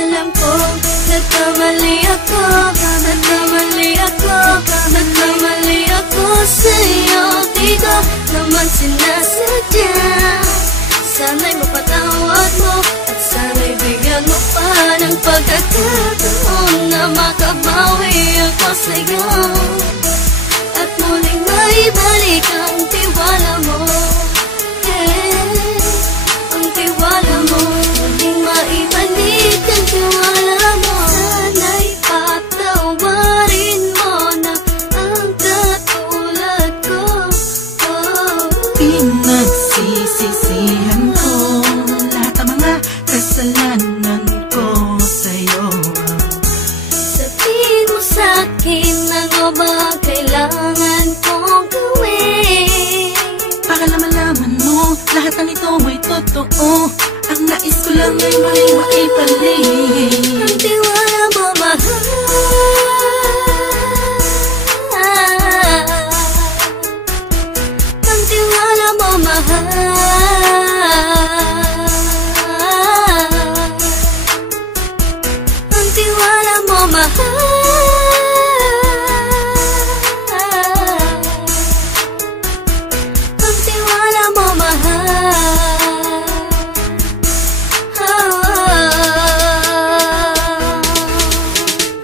Alam ko, nagkamali ako, nagkamali ako, nagkamali ako sa'yo. Di ko naman sinasadya. Sana'y mapatawad mo at sana'y bigyan mo pa ng pagkakataon na makabawi ako sa'yo at muling maibalik ang tiwala mo. Ang tiwala mo, muling maibalik ang tiwala mo. Sana'y patawarin mo na ang katulad ko. Pinagsisisihan ko lahat ng mga kasalanan ko sa'yo. Sabihin mo sa'kin ano ba kailangan kong gawin para malaman mo lahat ng ito ay totoo. Ang nais ko lang ay maibalik ang tiwala mo, mahal. Ang tiwala mo, mahal. Ang tiwala mo, mahal. Ang tiwala mo, mahal.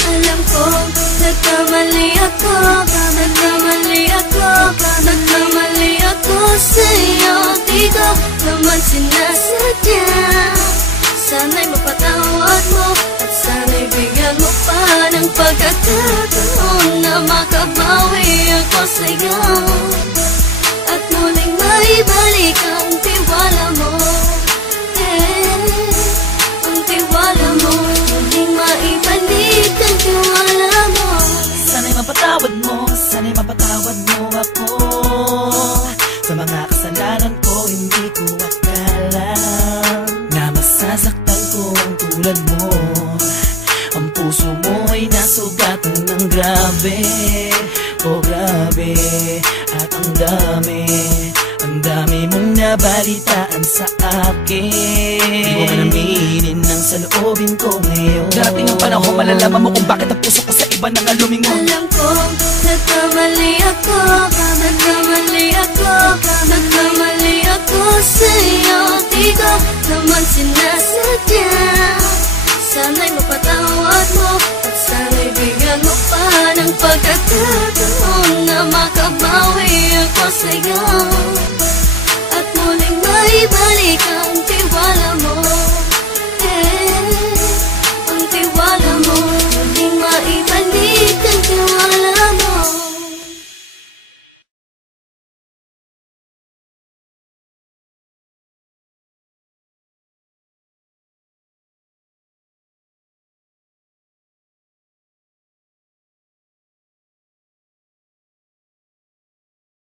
Alam ko, nagkamali ako, nagkamali ako, nagkamali ako sa'yo. Di ko naman sinasadya. Sana'y mapatawad mo at sana'y bigyan mo pa ng pagkakataon na makabawi ako sa'yo at muling maibalik ang tiwala mo. Ang tiwala mo, muling maibalik ang tiwala mo. Sana'y mapatawad mo, sana'y mapatawad mo ako sa mga kasalanan ko. Hindi ko akala na masasaktan ko ang tulad mo. Ang puso mo ay nasugatan ng grabe, oh grabe. At ang dami mong nabalitaan sa akin. Di mo man aminin ang saloobin ko ngayon. Darating ang panahon, malalaman mo kung bakit ang puso ko sa iba nang lumingon. Alam ko, nagkamali ako, nagkamali ako, nagkamali ako sa'yo. Di ko naman sinasadya. Sana'y mapatawad mo at sana'y bigyan mo pa ng pagkakataon na makabawi ako sa'yo at muling maibalik ang tiwala mo.